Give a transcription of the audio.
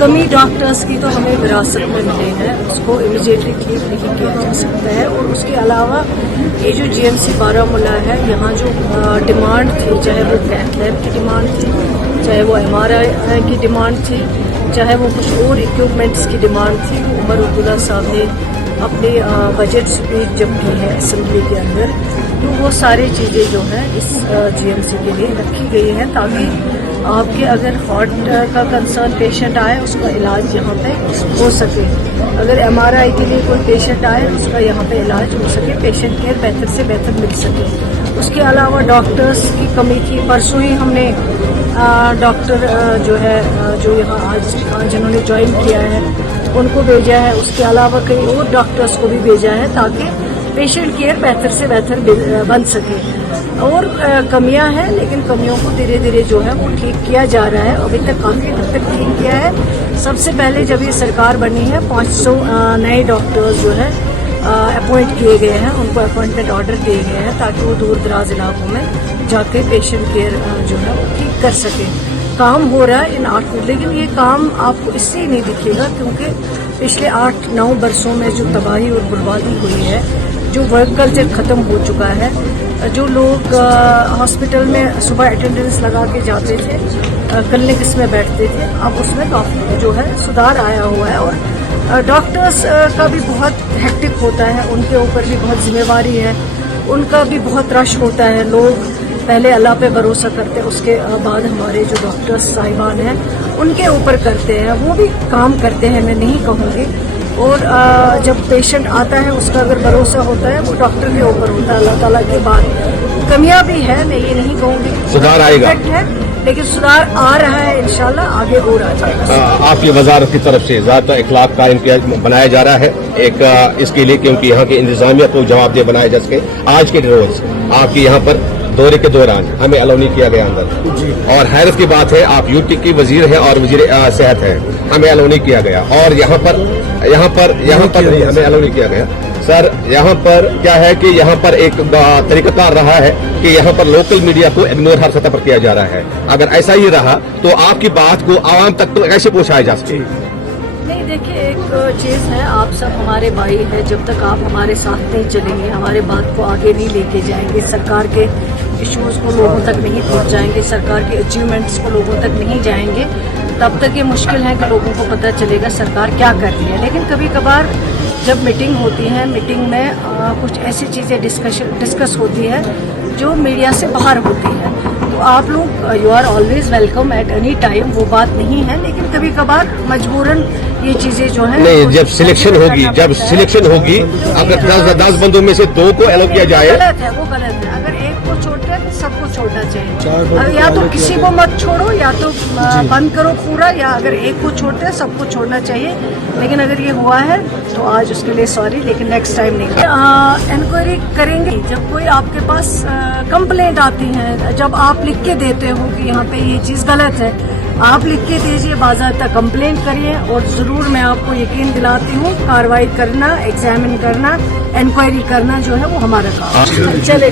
कमी डॉक्टर्स की तो हमें विरासत में मिली है, उसको इमीडिएटली ठीक नहीं किया जा सकता है। और उसके अलावा ये जो जीएमसी बारामूला है, यहाँ जो डिमांड थी, चाहे वो कैथ लैब की डिमांड थी, चाहे वो MRI की डिमांड थी, चाहे वो कुछ और इक्विपमेंट्स की डिमांड थी, उमर अब्दुल्ला साहब ने अपनी बजट स्पीच जब की है असेंबली के अंदर, तो वो सारी चीज़ें जो हैं इस जीएमसी के लिए रखी गई हैं, ताकि आपके अगर हार्ट का कंसर्न पेशेंट आए उसका इलाज यहाँ पे हो सके, अगर MRI के लिए कोई पेशेंट आए उसका यहाँ पे इलाज हो सके, पेशेंट केयर बेहतर से बेहतर मिल सके। उसके अलावा डॉक्टर्स की कमी थी, परसों ही हमने डॉक्टर जो है जो यहाँ आज जिन्होंने ज्वाइन किया है उनको भेजा है, उसके अलावा कई और डॉक्टर्स को भी भेजा है ताकि पेशेंट केयर बेहतर से बेहतर बन सके। और कमियां हैं, लेकिन कमियों को धीरे धीरे जो है वो ठीक किया जा रहा है। अभी तक काफ़ी हद तक ठीक किया है। सबसे पहले जब ये सरकार बनी है 500 नए डॉक्टर्स जो है अपॉइंट किए गए हैं, उनको अपॉइंटमेंट ऑर्डर दिए गए हैं ताकि वो दूर दराज इलाकों में जाके पेशेंट केयर जो है वो ठीक कर सके। काम हो रहा है इन 8 में, लेकिन ये काम आपको इससे ही नहीं दिखेगा क्योंकि पिछले 8-9 वर्षों में जो तबाही और बर्बादी हुई है, जो वर्क कल्चर ख़त्म हो चुका है, जो लोग हॉस्पिटल में सुबह अटेंडेंस लगा के जाते थे, क्लिनिक्स में बैठते थे, अब उसमें काफ़ी जो है सुधार आया हुआ है। और डॉक्टर्स का भी बहुत हेक्टिक होता है, उनके ऊपर भी बहुत जिम्मेवारी है, उनका भी बहुत रश होता है। लोग पहले अल्लाह पे भरोसा करते हैं, उसके बाद हमारे जो डॉक्टर्स साहिबान हैं उनके ऊपर करते हैं, वो भी काम करते हैं, मैं नहीं कहूँगी। और जब पेशेंट आता है उसका अगर भरोसा होता है वो डॉक्टर के ऊपर होता है, अल्लाह ताला के बाद। कमियां भी है, मैं ये नहीं कहूँगी सुधार आएगा है, लेकिन सुधार आ रहा है, इंशाल्लाह आगे और आ जाएगा। आपकी वजारत की तरफ से ज़ाब्ता इखलाक कायम बनाया जा रहा है एक इसके लिए, क्योंकि यहाँ की इंतजामिया को जवाबदेह बनाया जा सके। आज के रोज आपके यहाँ पर दौरे के दौरान हमें अलाउ नहीं किया गया अंदर, और हैरत की बात है आप यूटी की वजीर हैं और वजीर सेहत हैं, हमें अलाउ नहीं किया गया। और यहाँ पर नहीं, हमें अलाउ नहीं किया गया सर। यहाँ पर क्या है कि यहाँ पर एक तरीकाकार रहा है कि यहाँ पर लोकल मीडिया को इग्नोर हर सतह पर किया जा रहा है। अगर ऐसा ही रहा तो आपकी बात को आवाम तक तो कैसे पहुँचाया जा सके? नहीं, देखिए एक चीज़ है, आप सब हमारे भाई हैं, जब तक आप हमारे साथ नहीं चलेंगे, हमारे बात को आगे नहीं लेके जाएंगे, सरकार के इश्यूज़ को लोगों तक नहीं पहुंचाएंगे, सरकार के अचीवमेंट्स को लोगों तक नहीं जाएंगे, तब तक ये मुश्किल है कि लोगों को पता चलेगा सरकार क्या कर रही है। लेकिन कभी कभार जब मीटिंग होती है, मीटिंग में कुछ ऐसी चीज़ें डिस्कस होती है जो मीडिया से बाहर होती है, तो आप लोग you are always welcome at any time, वो बात नहीं है। लेकिन कभी कभार मजबूरन ये चीजें जो है नहीं, जब सिलेक्शन होगी अगर 10 बंदों में से 2 को अलाउ किया जाए, गलत है, वो गलत है। अगर एक को छोड़ते हैं तो सबको छोड़ना चाहिए, या तो किसी को मत छोड़ो, या तो बंद करो पूरा, या अगर एक को छोड़ते हैं सबको छोड़ना चाहिए। लेकिन अगर ये हुआ है तो आज उसके लिए सॉरी, लेकिन नेक्स्ट टाइम नहीं। इंक्वायरी करेंगे जब कोई आपके पास कंप्लेंट आती है, जब आप लिख के देते हो कि यहाँ पे ये चीज़ गलत है, आप लिख के दीजिए, बाज़ाब्ता कंप्लेंट करिए, और ज़रूर मैं आपको यकीन दिलाती हूँ कार्रवाई करना, एग्जामिन करना, इंक्वायरी करना जो है वो हमारा काम है। चले